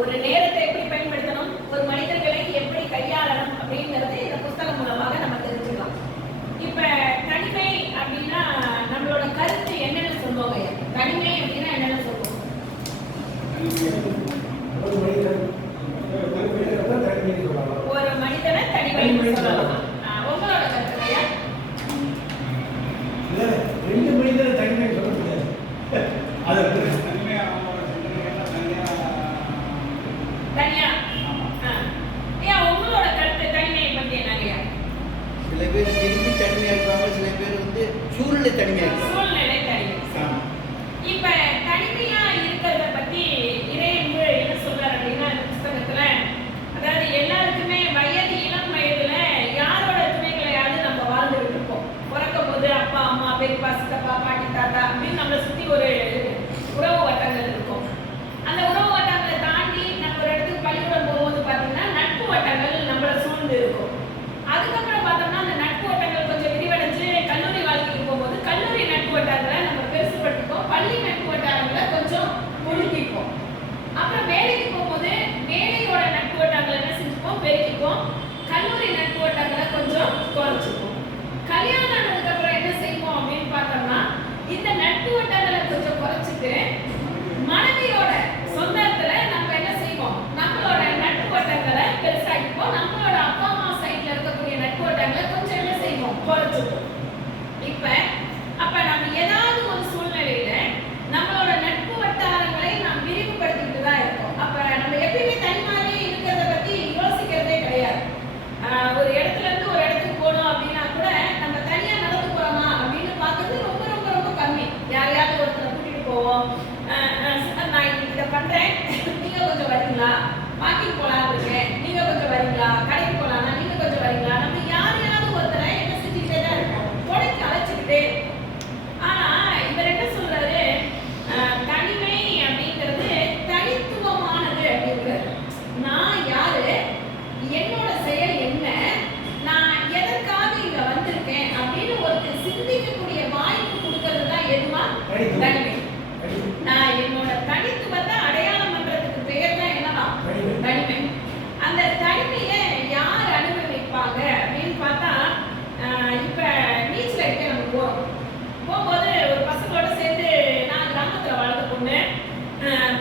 ஒரு நேரத்தை எப்படி பயன்படுத்தணும், ஒரு மனிதர்களை எப்படி கையாளணும் அப்படிங்கிறது இந்த புத்தகம் மூலமாக நம்ம தெரிஞ்சுக்கலாம். இப்ப தனிமை அப்படின்னா நம்மளோட கருத்து என்னன்னு சொல்லுவாங்க. தனிமை அப்படின்னா என்னன்னு சொல்லுவோம்? ஒரு மனிதனை தனிமைன்னு சொல்லலாம். உங்களோட கருத்து ஐயா? ரெண்டு மனிதனை தனிமை சொல்ல முடியாது. தனியா ஐயா, உங்களோட கருத்து தனிமையை பத்தி என்னங்கய்யா? சில பேர் விரும்பி தனிமையா இருப்பாங்க, சில பேர் வந்து சூழ்நிலை தனிமையா இருப்பாங்க. சூழ்நிலை தனிமை. இப்ப தனிமையா இருக்கிறத பத்தி இறையன்பு என்ன சொல்றாரு அப்படின்னா இந்த புத்தகத்துல, அதாவது எல்லாருக்குமே வயது இளம் வயதுல யாரோட துணைகளையாவது நம்ம வாழ்ந்துகிட்டு இருப்போம். பிறக்கும் போது அப்பா அம்மா பெரியப்பா சித்தப்பா பாட்டி தாத்தா அப்படின்னு நம்மளை சுத்தி ஒரு உறவு வட்டங்கள் இருக்கும். அந்த உறவு வட்டங்களை தாண்டி நம்ம ஒரு இடத்துக்கு பள்ளிக்கூடம் போகும்போது பார்த்தீங்கன்னா நட்பு வட்டங்கள் நம்மளை சூழ்ந்து இருக்கும். அதுக்கப்புறம் பார்த்தோம்னா அந்த நட்பு வட்டங்கள் கொஞ்சம் விரிவடைஞ்சு கல்லூரி வாழ்க்கைக்கு போகும்போது கல்லூரி நட்பு வட்டாரங்களை நம்ம பெருசுபடுத்திப்போம், பள்ளி நட்பு வட்டாரங்களை கொஞ்சம் ஒழுங்கிப்போம். அப்புறம் வேலைக்கு போகும்போது வேலையோட நட்பு வட்டாரங்களை என்ன செஞ்சுப்போம், பெருக்கிப்போம். கல்லூரி நட்பு வட்டாரங்களை கொஞ்சம் குறைச்சிப்போம். கல்யாணம் ஆனதுக்கு அப்புறம் என்ன செய்வோம் அப்படின்னு பார்த்தோம்னா இந்த நட்பு வட்டாரங்களை கொஞ்சம் குறைச்சிட்டு மனைவியோட சொந்தத்துல நம்ம என்ன செய்வோம், நம்மளோட நட்பு வட்டங்களை பெருசாக்கிப்போம். நம்மளோட அப்பா அம்மா சைட்ல இருக்கக்கூடிய நட்பு வட்டங்களை கொஞ்சம் என்ன செய்வோம், குறைச்சிப்போம். அப்ப நம்ம ஏதாவது ஒரு சூழ்நிலையில நம்மளோட நட்பு வட்டாரங்களை நாம் விரிவுபடுத்திட்டு தான் இருக்கோம். அப்ப நம்ம எப்பயுமே தனிமாவே இருக்கிறத பத்தி யோசிக்கிறதே கிடையாது. ஒரு இடத்துல இருந்து ஒரு இடத்துக்கு போகணும் அப்படின்னா கூட நம்ம தனியா நடந்து போறோமா அப்படின்னு பார்க்கறது ரொம்ப ரொம்ப ரொம்ப கம்மி. யாரையாவது ஒருத்தரை கூட்டிட்டு போவோம், நான் இதை பண்றேன் நீங்க கொஞ்சம் வரீங்களா, வாக்கிங் போலான்னு இருக்கேன் நீங்க கொஞ்சம் வரீங்களா, கடைக்கு போலாம்னா நீங்க கொஞ்சம் வரீங்களா, நம்ம யாரையாவது ஒருத்தரை என்ன செஞ்சுக்கிட்டே தான் இருக்கோம், உடைக்கு அழைச்சிக்கிட்டே. ஆனா இவர் என்ன சொல்றாரு, தனிமை அப்படிங்கிறது தனித்துவமானது அப்படிங்கிறாரு. நான் யாரு, என்னோட செயல் என்ன, நான் எதற்காக இங்க வந்திருக்கேன் அப்படின்னு ஒருத்தர் சிந்திக்கக்கூடிய வாய்ப்பு கொடுக்கறது தான் எதுவா தனிமை. நான் என்னோட தனித்துவத்தை அடையாளம் பண்றதுக்கு பெயர் தான் என்னதான் தனிமை. அந்த தனிமையை யார் அனுபவிப்பாங்க அப்படின்னு பார்த்தா, இப்ப நீச்சல் அடிக்க நம்ம போகும்போது ஒரு பசங்களோட சேர்ந்து நான் கிராமத்துல வளர்ந்த பொண்ணு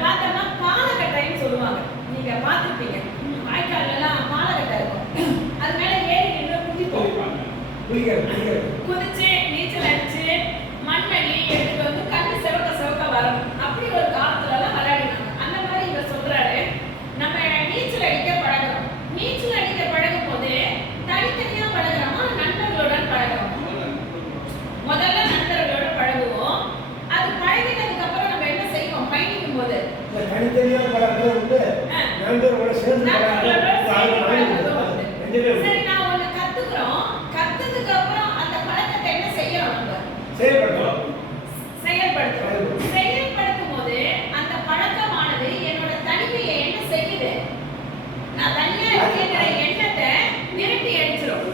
பார்த்தோம்னா பாலக்கட்டைன்னு சொல்லுவாங்க. நீங்க பார்த்துருப்பீங்க, வாய்க்கால்ல எல்லாம் பாலக்கட்டை இருக்கும், அது மேல ஏறி நின்று குதிச்சு நீச்சல் அடிச்சு மண்ணள்ளி எடுத்துட்டு வந்து கண்ணு செவக்க செவக்க வரணும். அப்படி ஒரு காலத்துல எல்லாம் விளையாடினாங்க. அந்த மாதிரி இவர் சொல்றாரு, நம்ம நீச்சல் அடிக்க பழகிறோம். நீச்சல் அடிக்க பழகும் போது தனித்தனியா பழகிறோமா நண்பர்களுடன் பழகிறோம்? முதல்ல நண்பர்களோட பழகுவோம். அது பழகினதுக்கு அப்புறம் நம்ம என்ன செய்வோம், பயணிக்கும் போது தனித்தனியா பழகிறது உண்டு, நண்பர்களோட சேர்ந்து சரி நான் ஒண்ணு கத்துக்கிறோம், கத்துனதுக்கு அப்புறம் அந்த பழக்கத்தை என்ன செய்யறோம், நம்ம செயல்படுத்தும் போது அந்த பழக்கமானது என்னோட தனிமையை என்ன செய்யுது, நான் தனியா இருக்கிற எண்ணத்தை விரட்டி அடிச்சிடும்.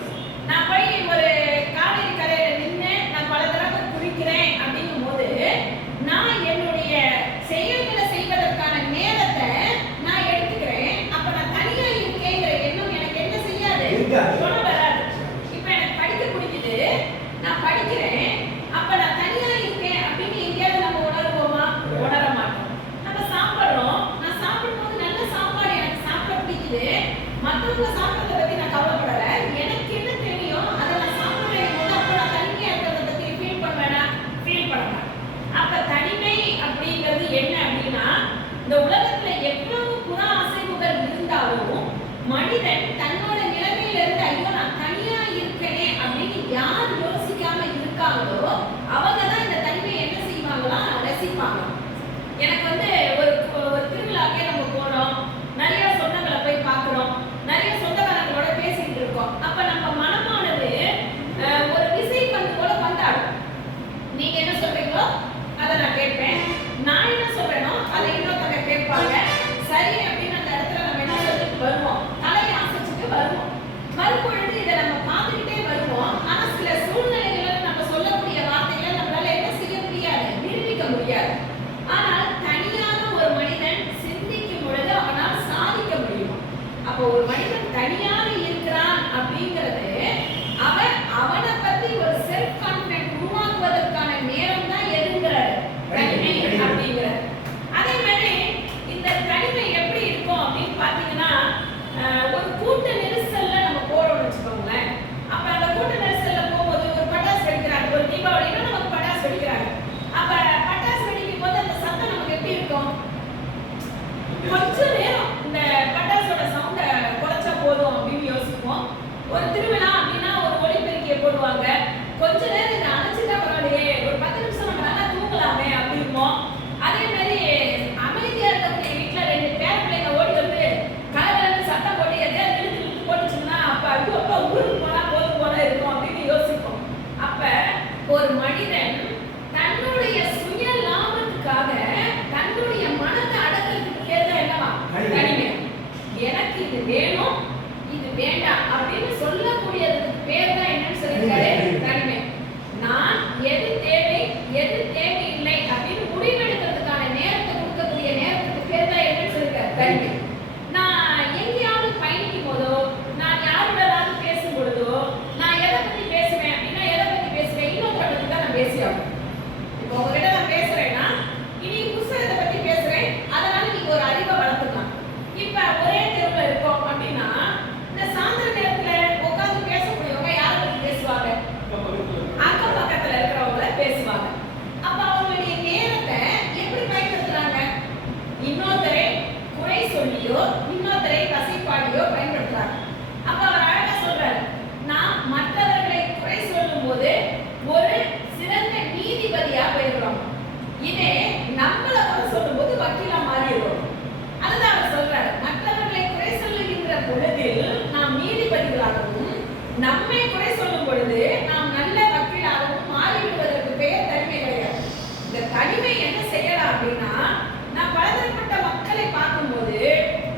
நான் போய் ஒரு காவேரி கரையில நின்று நான் பல தடவை குளிக்கிறேன் அப்படிங்கும் போது நான் என்னுடைய செயல்களை செய்வதற்கான நேரத்தை நான் எடுத்துக்கிறேன். அப்ப நான் தனியா இருக்கேங்கிற எண்ணம் எனக்கு என்ன செய்யாது, வராது. இப்ப எனக்கு படிக்க பிடிக்குது, நான் படிக்கிறேன், அப்ப நான் தனியா இருக்கேன் அப்படின்னு எங்கேயாவது நம்ம இதே நம்மள குறை சொல்லும்போது வக்கீலா மாறிடுவோம். அதுதான் அவர் சொல்றாரு, மற்றவர்களை குறை சொல்லுகின்ற பொழுதில் நாம் நீதிபதிகளாகவும் நம்மை குறை சொல்லும் பொழுது நாம் நல்ல வக்கீலாகவும் மாறிவிடுவதற்கு பெயர் தனிமை கிடையாது. இந்த தனிமை என்ன செய்யலாம் அப்படின்னா, நான் பலதரப்பட்ட மக்களை பார்க்கும்போது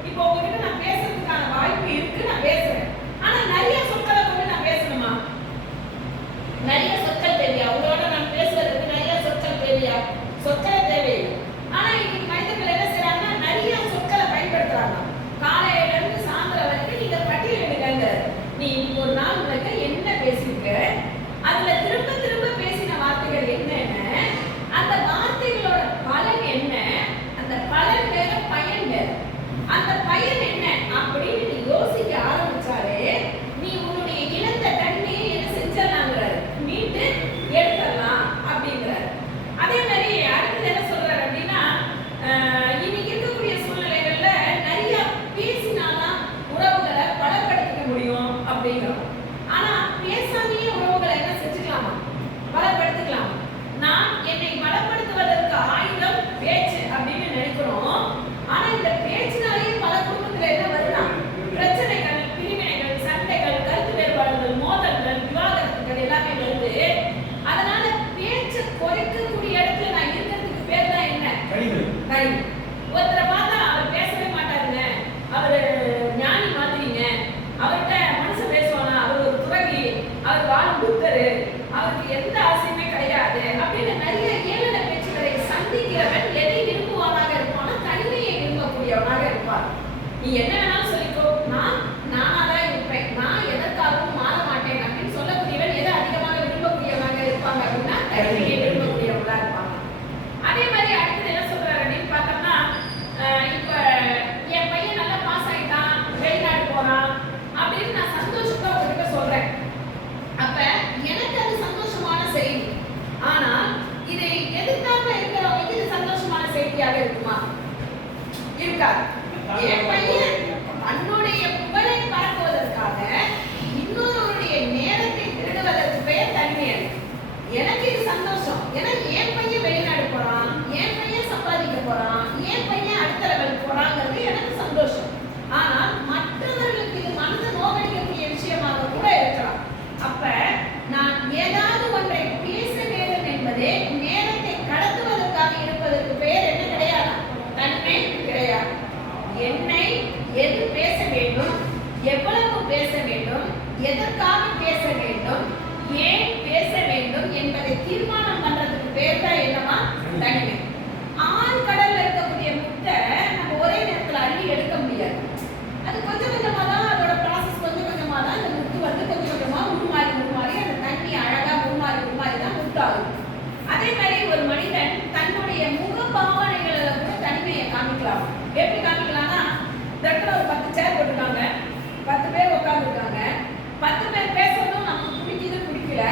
இப்போ உங்ககிட்ட நான் பேசுறதுக்கான வாய்ப்பு இருக்கு, நான் பேசுறேன். ஆனா நிறைய சொற்களை கொண்டு நான் பேசணுமா? நிறைய சொற்கள் தேவையா? உங்களோட நான் பேசுறதுக்கு நிறைய சொற்கள் தேவையா? சொற்கள் தேவையில்லை. ஆனா இன்னைக்கு மனிதர்கள் என்ன செய்யறாங்கன்னா நிறைய சொற்களை பயன்படுத்துறாங்க. காலையில இருந்து சாயந்தரம் வரைக்கும் நீங்க பட்டியலிடுங்க. நீ ஒரு நாள் உனக்கு என்ன பேசியிருக்க, அதுல திரும்ப திரும்ப பேசின வார்த்தைகள் என்னென்ன, அந்த வார்த்தைகளோட பலன் என்ன, அந்த பலன் வேற பயன் வேற, அந்த பயன் என்ன அப்படின்னு நீ யோசிக்க ஆரம்பிச்சாலே நீ உன்னுடைய இழந்த தன்மையை என்ன செஞ்சிடலாங்கிறாரு, மீட்டு எடுத்துடலாம் அப்படிங்கிறாரு. அதே மாதிரி அடுத்தது என்ன சொல்றாரு அப்படின்னா, இன்னைக்கு இருக்கக்கூடிய சூழ்நிலைகள்ல நிறைய பேசினாதான் உறவுகளை பலப்படுத்திக்க முடியும் அப்படிங்கிறோம். ஆனா பேசாமையே உறவுகளை என்ன செஞ்சுக்கலாமா, பலப்படுத்திக்கலாம். நான் என்னை பலப்படுத்துவதற்கு ஆயுதம் பேச்சு அப்படின்னு நினைக்கிறோம். ஆனா இந்த பேச்சினாலேயே பல குடும்பத்துல என்ன வருதுன்னா பிரச்சனைகள், பிரிவினைகள், சண்டைகள், கருத்து வேறுபாடுகள், மோதல்கள், விவாதங்கள் எல்லாமே வருது. அதனால பேச்சை குறைக்கக்கூடிய இடத்துல நான் இருக்கிறதுக்கு பேர் தான் என்ன? தனிமை. ஒருத்தரை பார்த்தா அவர் பேசவே மாட்டாருங்க, அவரு ஞானி மாதிரிங்க, அவர்கிட்ட மனசு பேசுவானா, அவர் ஒரு துறவி, அவர் வாழும் புத்தரு, அவருக்கு எந்த ஆசையுமே கிடையாது அப்படின்னு நிறைய ஏளன பேச்சுகளை சந்திக்கிறவன் எதை விரும்புவானாக இருப்பானா? தனிமையை விரும்பக்கூடியவனாக இருப்பார். நீ என்ன வேணாலும் சொல்லிக்கோ, நானாதான் இருப்பேன், நான் எதற்காகவும் மாற மாட்டேன் அப்படின்னு சொல்லக்கூடியவன் எதை அதிகமாக விரும்பக்கூடியவனாக இருப்பாங்க அப்படின்னா தனிமையை விரும்பக்கூடியவங்களா இருப்பாங்க. அதே மாதிரி அடுத்தது என்ன சொல்றாரு அப்படின்னு பார்த்தோம்னா, இப்ப என் பையன் நல்லா பாஸ் ஆயிட்டான், வெளிநாடு போறான் அப்படின்னு நான் சந்தோஷமா உங்ககிட்ட சொல்றேன். அப்ப எனக்கு அது சந்தோஷமான செய்தி. ஆனா இதை எதிர்த்தாப்புல இருக்கிறவங்களுக்கு இது சந்தோஷமான செய்தியாக இருக்குமா? இருக்காது. என் பையன் தன்னுடைய புகழை பரப்புவதற்காக இன்னொருவருடைய நேரத்தை திருடுவதற்கு பெயர் தனிமை. எனக்கு இது சந்தோஷம், ஏன்னா என் பையன் வெளிநாடு போறான், என் பையன் சம்பாதிக்க போறான், என் பையன் அடுத்த லெவலுக்கு போறாங்கிறது எனக்கு சந்தோஷம். ஆனால் மற்றவர்களுக்கு இது மனதை நோக்கடிக்கக்கூடிய விஷயமாக கூட இருக்கலாம். அப்ப நான் ஏதாவது ஒன்றை பேச வேண்டும் என்பதே நேரத்தை கடத்துவதற்காக இருப்பதற்கு பெயர் என்ன கிடையாது? தன்மை கிடையாது. என்னை எது பேச வேண்டும், எவ்வளவு பேச வேண்டும், எதற்காக பேச வேண்டும், ஏன் பேச வேண்டும் என்பதை தீர்மானம் பண்றதுக்கு பேர் தான் என்னவா? தனிமை. ஆழ் கடல்ல இருக்கக்கூடிய முட்டை நம்ம ஒரே நேரத்துல அள்ளி எடுக்க முடியாது. அது கொஞ்சம் கொஞ்சமா தான், அதோட ப்ராசஸ் கொஞ்சம் கொஞ்சமா தான் அந்த முட்டு வந்து கொஞ்சம் கொஞ்சமா உருமாறி அந்த தண்ணி அழகா உருமாறி தான் முட்டாகும். அதே மாதிரி ஒரு மனிதன் தன்னுடைய முக பாவனைகளை கூட தனிமையை காமிக்கலாம். எப்படி காமிக்கலாம்னா, இடத்துல ஒரு 10 சேர் போட்டுருக்காங்க, 10 பேர் உட்காந்துருக்காங்க, 10 பேர் பேசணும் நமக்கு பிடிக்கல,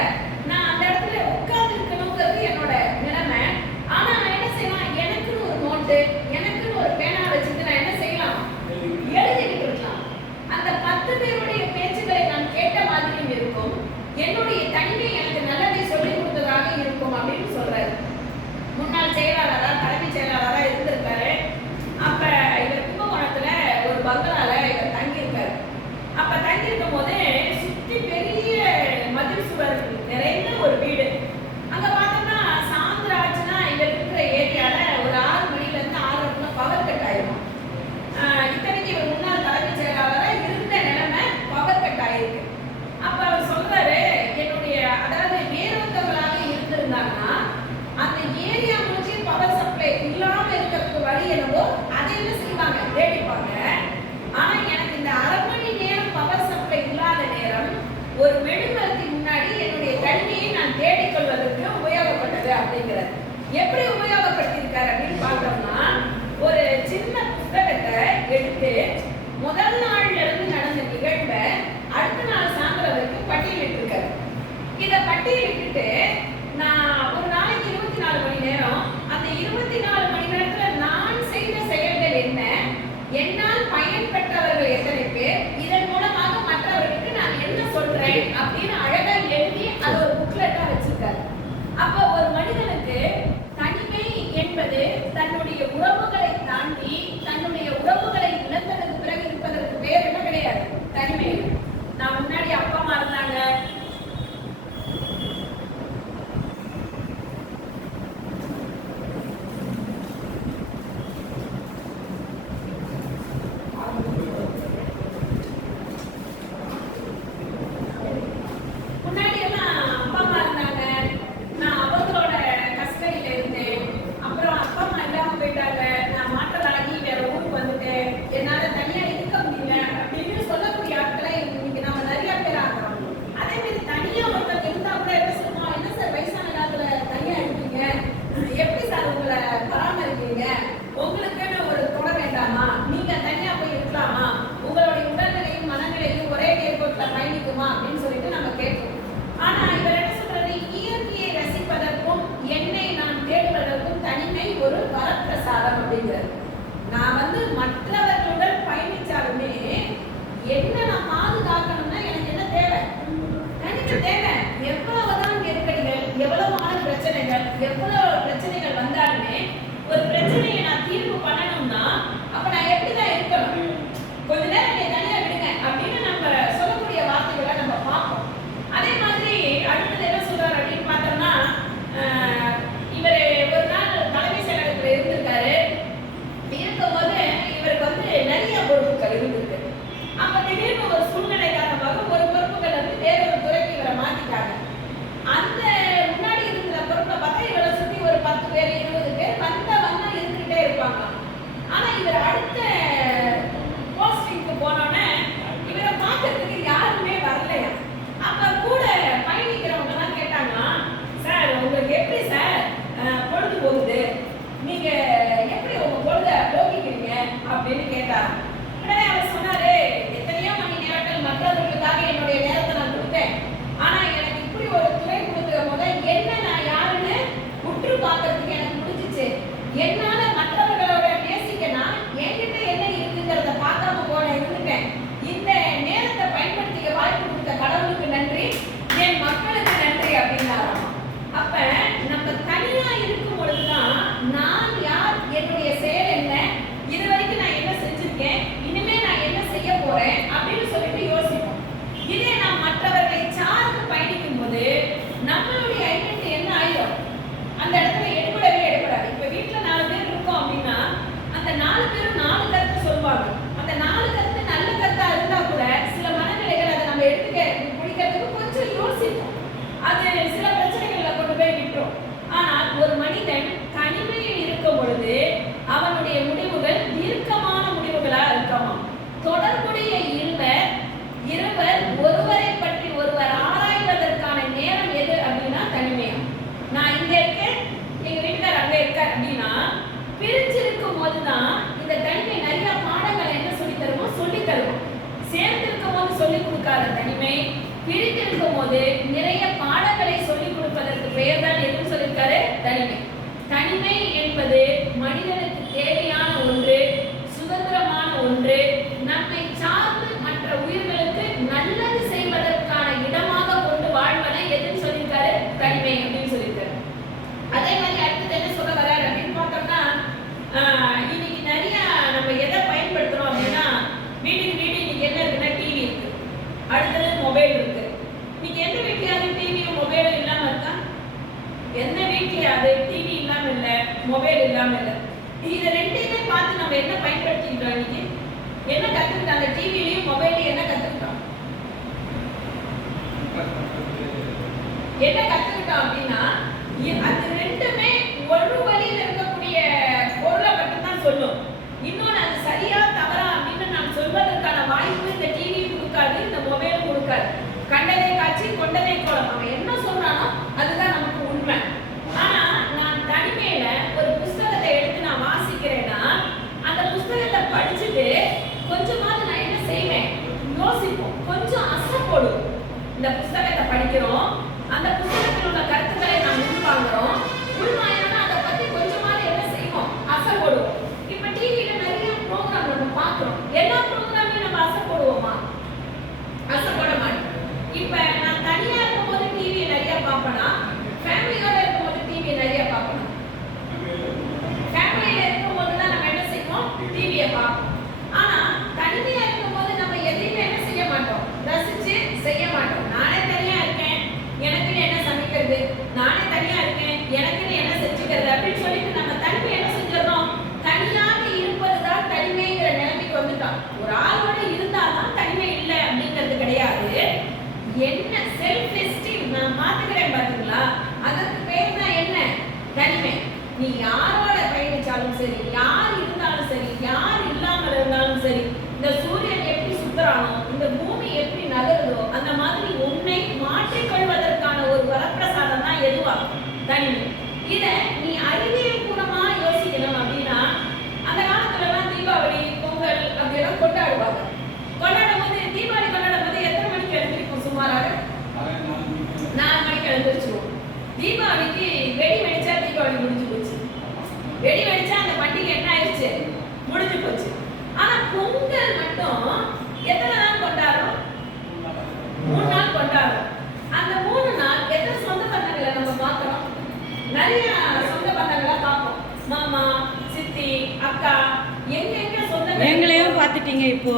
நான் அந்த இடத்துல உட்கார்ந்து இருக்கணுங்கிறது என்னோட நிலைமை. ஆனா நான் என்ன செய்யலாம், எனக்குன்னு ஒரு நோட்டு, எனக்குன்னு ஒரு பேனா வச்சுட்டு நான் என்ன செய்யலாம், எழுதிட்டு இருக்கலாம். அந்த 10 பேருடைய பேச்சுக்களை நான் கேட்ட மாதிரியும் இருக்கும், என்னுடைய தனிமை எனக்கு நல்லதை சொல்லிக் கொடுத்ததாக இருக்கும் அப்படின்னு சொல்றாரு. முன்னாள் செயலாளரா, தலைமை செயலாளரா இருந்திருக்காரு. அப்ப இவர் கும்பகோணத்துல ஒரு பங்களால இவர் தங்கியிருக்காரு. அப்ப தங்கியிருக்கும் போது சுற்றி பெரிய மதில் சுவர் நிறைந்த ஒரு வீடு. அங்க பார்த்தோம்னா சாயந்தரம் ஆச்சுன்னா இவர் இருக்கிற ஏரியால ஒரு 6 மணில இருந்து 6:30 பவர் கட் ஆயிரும். இத்தனைக்கு இவர் முன்னாள் தலைமை செயலாளரா இருந்த நிலைமை பவர் கட் ஆயிருக்கு. அப்ப அவர் சொல்றாரு, என்னுடைய அதாவது வேறொருத்தவங்களாக இருந்திருந்தாங்கன்னா அந்த ஏரியா முழுக்க பவர் சப்ளை இல்லாம இருக்கிறதுக்கு வழி என்னவோ அதை என்ன செய்வாங்க, தேடிப்பாங்க. ஆனா எனக்கு இந்த 1/2 மணி நேரம் பவர் சப்ளை இல்லாத நேரம் ஒரு மெழுகுவர்த்தி முன்னாடி என்னுடைய தனிமையை நான் தேடிக்கொள்வதற்கு உபயோகப்பட்டது அப்படிங்கிறது. எப்படி உபயோகப்படுத்தியிருக்காரு அப்படின்னு பார்த்தோம்னா, ஒரு சின்ன புத்தகத்தை எடுத்து முதல் நாள்ல இருந்து நடந்த நிகழ்வை அடுத்த நாள் சாயந்தரம் வரைக்கும் பட்டியலிட்டிருக்காரு. இதை பட்டியலிட்டு நான் ஒரு நாளைக்கு 24 மணி நேரம், அந்த 24 மணி நேரத்துல நான் செய்த செயல்கள் என்ன, என்னால் பயன்பெற்றவர்கள் எத்தனை பேர், இதன் மூலமாக மற்றவர்களுக்கு நான் என்ன சொல்றேன் அப்படின்னு அழகா எழுதி அதை ஒரு புக்லெட்டா வச்சிருக்காரு. அப்ப ஒரு மனிதனுக்கு தனிமை சாரம் அப்படிங்கிறது. நான் மற்றவர்களுடன் பயணிச்சாலுமே என்ன நான் பாதுகாக்கணும்னா எனக்கு என்ன தேவை? எனக்கு தேவை. எவ்வளவுதான் நெருக்கடிகள், எவ்வளவான பிரச்சனைகள், எவ்வளவு பிரச்சனைகள் வந்தாலுமே ஒரு பிரச்சனையை நான் தீர்வு பண்ணணும்னா அப்ப நான் எப்படிதான் இருக்கணும்? கொஞ்ச நேரம் நீ தனியா விடுங்க அப்படின்னு நம்ம சொல்லக்கூடிய வார்த்தைகளை நம்ம பார்ப்போம். அதே மாதிரி அடுத்தது என்ன சொல்றாரு அப்படின்னு பார்த்தோம்னா, இவர் ஒரு நாள் தலைமை செயலகத்துல இருந்திருக்காரு. இருக்கும்போது இவருக்கு நிறைய பொறுப்புகள் இருந்திருக்கு. அப்ப திடீர்னு ஒரு சூழ்நிலை காரணமாக ஒரு பொறுப்புகள் வேறொரு துறைக்கு இவரை மாத்திட்டாங்க. அந்த முன்னாடி இருக்கிற பொறுப்பை பார்த்தா இவரை சுத்தி ஒரு 10 பேர் 20 பேர் வந்தா இருந்துகிட்டே இருப்பாங்க. ஆனா இவர் அடுத்த போஸ்டிங்க்கு போனோன்னே இவரை பார்க்கறதுக்கு யாருமே வரலையா. அப்ப கூட பயணிக்கிறவங்க எல்லாம் கேட்டாங்கன்னா, சார் உங்களுக்கு எப்படி சார் பொழுது போகுது, நீங்க எப்படி உங்க பொழுத போகிக்கிறீங்க அப்படின்னு கேட்டார். உடனே அவர் சொன்னாரு, எத்தனையோ மணி நேரங்கள் மற்றவர்களுக்காக என்னுடைய நேரத்தை நான் கொடுத்தேன். ஆனா எனக்கு இப்படி ஒரு துறை கொடுக்கிற போது என்ன நான் யாருன்னு உற்று பார்க்கறதுக்கு எனக்கு முடிஞ்சிச்சு. என்னால மற்றவர்களோட நேசிக்கனா என்கிட்ட என்ன இருக்குங்கிறத பார்க்காம இருந்துட்டேன். இந்த நேரத்தை பயன்படுத்திக்க வாய்ப்பு கொடுத்த கடவுளுக்கு நன்றி, என் மக்களுக்கு நன்றி அப்படின்னாராம். அப்ப நம்ம தனியா இருக்கும் பொழுதுதான் நான் யார், என்னுடைய செயல் என்ன, இது வரைக்கும் நான் என்ன செஞ்சிருக்கேன், இனிமே நான் என்ன செய்ய போறேன் அப்படின்னு சொல்லிட்டு யோசிப்போம். இதே நாம் மற்றவர்களை சார்ந்து பயணிக்கும் போது நம்மளுடைய ஐடென்டிட்டி என்ன ஆயிடும்? அந்த இடத்துல எடுபடவே எடுபடாது. இப்ப வீட்டுல 4 பேர் இருக்கோம் அப்படின்னா அந்த 4 பேரும் 4 கருத்து சொல்லுவாங்க. அந்த 4 கருத்து நல்ல கருத்தா இருந்தா கூட சில மனநிலைகள் அதை நம்ம எடுத்துக்க பிடிக்கிறதுக்கு கொஞ்சம் யோசிப்போம். அது சில பிரச்சனைகள்ல கொண்டு போய் விட்டுரும். ஆனால் ஒரு மனிதன் தனிமையில் இருக்கும் பொழுது அவனுடைய முடிவுகள் தீர்க்கமான முடிவுகளா இருக்கமா. தொடர்புடைய இருவர் ஒருவரை பற்றி ஒருவர் ஆராய்வதற்கான நேரம் எது அப்படின்னா தனிமையா. நான் இங்க இருக்கேன், எங்க வீட்டுக்கார் அங்க இருக்கார் அப்படின்னா பிரிஞ்சிருக்கும் போதுதான் இந்த தனிமை நிறைய பாடங்களை என்ன சொல்லி தருமோ சொல்லி தருவோம். சேர்ந்திருக்கும் போது சொல்லிக் கொடுக்காத தனிமை, பிரித்திருக்கும் போது நிறைய பாடங்களை சொல்லிக் கொடுப்பதற்கு பெயர் தான் எதுவும் சொல்லியிருக்காரு? தனிமை. தனிமை என்பது மனிதனுக்கு தேவையான ஒன்று, சுதந்திரமான ஒன்று, நம்மை சார்ந்து மற்ற உயிர்களுக்கு நல்லது செய்வதற்கான இடமாக கொண்டு வாழ்வதை எதுன்னு சொல்லியிருக்காரு? தனிமை அப்படின்னு சொல்லியிருக்காரு. அதே மாதிரி அடுத்தது என்ன சொல்ல வர்றாரு அப்படின்னு பார்த்தோம்னா, இன்னைக்கு நிறைய நம்ம எதை பயன்படுத்துறோம் அப்படின்னா, வீட்டுக்கு வீடு இன்னைக்கு என்ன இருக்குன்னா டிவி இருக்கு, அடுத்தது மொபைல் இருக்கு. இன்னைக்கு எந்த வீட்லயாவது டிவியும் மொபைலும் இல்லாம இருக்கா? எந்த வீட்லயாவது டிவி இல்லாம இல்ல, மொபைல் இல்லாம இல்ல. இது ரெண்டையுமே பார்த்து நம்ம என்ன பயன்படுத்திக்கிறோம்? இன்னைக்கு என்ன கத்துக்கிட்டோம்? அந்த டிவிலையும் மொபைலையும் என்ன கத்துக்கிட்டோம்? என்ன கத்துக்கிட்டோம் அப்படின்னா, அது ரெண்டுமே ஒரு வழியில் இருக்கக்கூடிய பொருளை மட்டும்தான் சொல்லும். இன்னொன்னு அது சரியா தவறா அப்படின்னு நான் சொல்வதற்கான வாய்ப்பு இந்த டிவி கொடுக்காது, இந்த மொபைலும் கொடுக்காது. கண்டதை காட்சி கொண்டதை கோலம், அவன் என்ன சொல்றானோ அதுதான் நமக்கு உண்மை. ஆனா நான் தனிமையில ஒரு புஸ்தகத்தை எடுத்து நான் வாசிக்கிறேன்னா அந்த புஸ்தகத்தை படிச்சுட்டு கொஞ்சமாவது நான் என்ன செய்வேன்? யோசிப்போம், கொஞ்சம் அசை போடுவோம். இந்த புஸ்தகத்தை படிக்கிறோம், அந்த புஸ்தகத்தில் உள்ள கருத்துக்களை நாம் உள்வாங்குறோம். உள்வாங்கினா அதை பத்தி கொஞ்சமாவது என்ன செய்வோம்? அசை போடுவோம். இப்ப டிவியில நிறைய ப்ரோக்ராம் நம்ம பார்க்கிறோம். எல்லா ப்ரோக்ராமையும் நம்ம அசை போடுவோமா? அசை போட மாட்டோம். இப்ப நான் தனியா இருக்கும்போது டிவி நிறைய பார்ப்பேனா, ஃபேமிலியோட இருக்கும்போது டிவி நிறைய பார்ப்பேனா? ஃபேமிலியில இருக்கும்போது தான் நம்ம என்ன செய்வோம்? டிவியை பார்ப்போம். ஆனா தனிமையா இருக்கும்போது நம்ம எதையுமே என்ன செய்ய மாட்டோம்? ரசிச்சு செய்ய மாட்டோம். நானே தனியா இருக்கேன், எனக்குன்னு என்ன சமைக்கிறது, நானே தனியா இருக்கேன், எனக்குன்னு என்ன செஞ்சுக்கிறது அப்படின்னு சொல்லிட்டு நம்ம தனிமை என்ன செஞ்சிடறோம்? தனியாக இருப்பதுதான் தனிமைங்கிற நிலைமைக்கு வந்துட்டோம். ஒரு ஆளோட இருந்தாதான் தனிமை இல்லை அப்படிங்கிறது கிடையாது. என்ன செல்ஃப் எஸ்டீம் நான் பாத்துக்கிறேன் பாத்தீங்களா, அதற்கு பேர் தான் என்ன? தனிமை. நீ யாரோட பயணிச்சாலும் சரி, யார் இருந்தாலும் சரி, யார் இல்லாமல் இருந்தாலும் சரி, இந்த சூரியன் எப்படி சுத்துறானோ, இந்த பூமி எப்படி நகருதோ, அந்த மாதிரி உன்னை மாற்றிக்கொள்வதற்கான ஒரு வரப்பிரசாதம் தான் எதுவா? தனிமை. இத நீ அறிவியல் பூர்வமா யோசிக்கணும் அப்படின்னா, அந்த காலத்துல எல்லாம் தீபாவளி, பொங்கல் அப்படியெல்லாம் கொண்டாடுவாங்க. கொண்டாடும் போது தீபாவளி கொண்டாடும் போது எத்தனை மணிக்கு எழுந்திருக்கும்? சுமாராக 4 மணிக்கு எழுந்திரிச்சிருவோம். தீபாவளிக்கு வெடி வெடிச்சா தீபாவளி முடிஞ்சு போச்சு. வெடி வெடிச்சா அந்த பண்டிகை முடிஞ்சு போச்சு. ஆனா பொங்கல் மட்டும் எத்தனை நாள் கொண்டாடுறோம்? 3 நாள் கொண்டாடுறோம். அந்த 3 நாள் எத்தனை சொந்த பந்தங்களை நம்ம பார்க்கிறோம்? நிறைய சொந்த பந்தங்களை பார்ப்போம். மாமா, சித்தி, அக்கா, எங்க சொந்த எங்களையும் பார்த்துட்டீங்க. இப்போ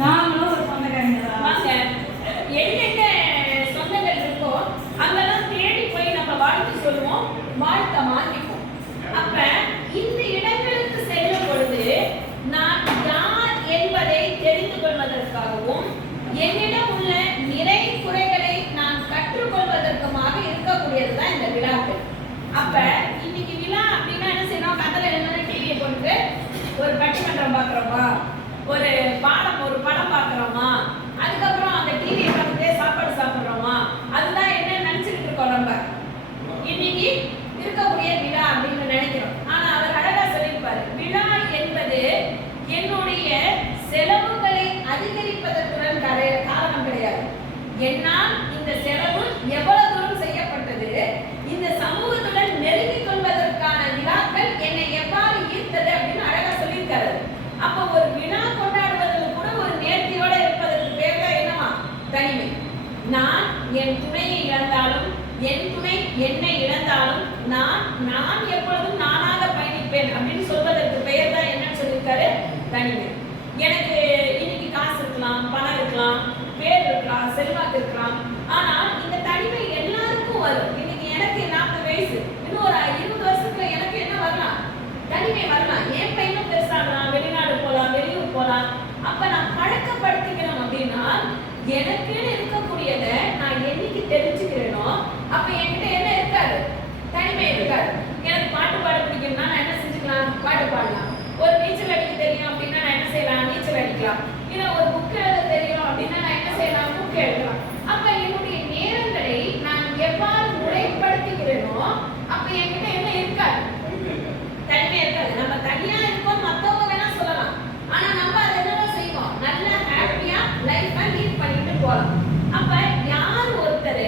நாங்களும் ஒரு சொந்தக்காரங்க தான். வாங்க, எங்கெங்க சொந்தங்கள் இருக்கோ அங்கெல்லாம் தேடி போய் நம்ம வாழ்த்து சொல்லுவோம், வாழ்த்த வாங்கிப்போம். அப்ப இந்த இடங்களுக்கு செல்லும் பொழுது நான் யார் என்பதை தெரிந்து கொள்வதற்காகவும் என்னிடம் உள்ள நிறை குறைகளை நான் கற்றுக்கொள்வதற்குமாக இருக்கக்கூடியதுதான் இந்த விழாக்கள். அப்ப இன்னைக்கு விழா அப்படின்னா என்ன செய்யணும்? கதல என்ன டிவியை போட்டு ஒரு பட்டிமன்றம் பார்க்குறோமா, ஒரு படம் பார்க்குறோமா, அதுக்கப்புறம் அந்த டிவியை பார்த்துட்டே சாப்பாடு சாப்பிட்றோமா, அதுதான் என்ன நினைச்சுக்கிட்டு இருக்கோம் நம்ம இன்னைக்கு இருக்கக்கூடிய விழா அப்படின்னு நினைக்கிறோம். ஆனா அவர் அழகா சொல்லியிருப்பாரு, விழா என்பது என்னுடைய செலவுகளை அதிகரிப்பதற்குடன் காரணம் கிடையாது. என்னால் இந்த செலவு எவ்வளவு தூரம் செய்யப்பட்டது, இந்த சமூகத்துடன் நெருங்கிக் கொள்வதற்கான விழாக்கள் என்னை எவ்வாறு ஈர்த்தது அப்படின்னு அழகா சொல்லியிருக்காரு. அப்ப ஒரு விழா கொண்டாடுவதில் கூட ஒரு நேர்த்தியோட இருப்பதற்கு பேர் தான் என்னவா? தனிமை. நான் என் துணையை இழந்தாலும், என் துணை என்னை இழந்தாலும் நான் எப்பொழுதும் நானாக பயணிப்பேன் அப்படின்னு சொல்வதற்கு பெயர் தான் என்னன்னு சொல்லியிருக்காரு? தனிமை. எனக்கு இன்னைக்கு காசு இருக்கலாம், பணம் இருக்கலாம், பேர் இருக்கலாம், செல்வாக்கு இருக்கலாம். ஆனால் இந்த தனிமை எல்லாருக்கும் வரும். இன்னைக்கு எனக்கு 40 வயசு, இன்னும் ஒரு 20 வருஷத்துல எனக்கு என்ன வரலாம்? தனிமை வரலாம். என் பையனும் பெருசாகலாம், வெளிநாடு போகலாம், வெளியூர் போகலாம். அப்ப நான் பழக்கப்படுத்திக்கணும் அப்படின்னா எனக்குன்னு இருக்கக்கூடியதை நான் என்னைக்கு தெரிஞ்சுக்கிறேனோ அப்ப என்கிட்ட என்ன இருக்காது? தனிமை இருக்காது. எனக்கு பாட்டு பாட பிடிக்கும்னா நான் என்ன செஞ்சுக்கலாம்? பாட்டு பாடலாம். ஒரு நீச்சல் அடிக்க தெரியும் அப்படின்னா நான் என்ன செய்யலாம்? நீச்சல் அடிக்கலாம். இல்ல ஒரு புக் எழுத தெரியும் அப்படின்னா நான் என்ன செய்யலாம்? புக் எழுதலாம். அப்ப என்னுடைய நேரங்களை நான் எவ்வாறு முறைப்படுத்திக்கிறேனோ அப்ப என்கிட்ட என்ன இருக்காது? தனிமை இருக்காது. நம்ம தனியா இருக்கோம் மத்தவங்க வேணா சொல்லலாம். ஆனா நம்ம அதை என்ன செய்வோம்? நல்ல ஹாப்பியா லைஃப லீட் பண்ணிட்டு போலாம். அப்ப யார் ஒருத்தர்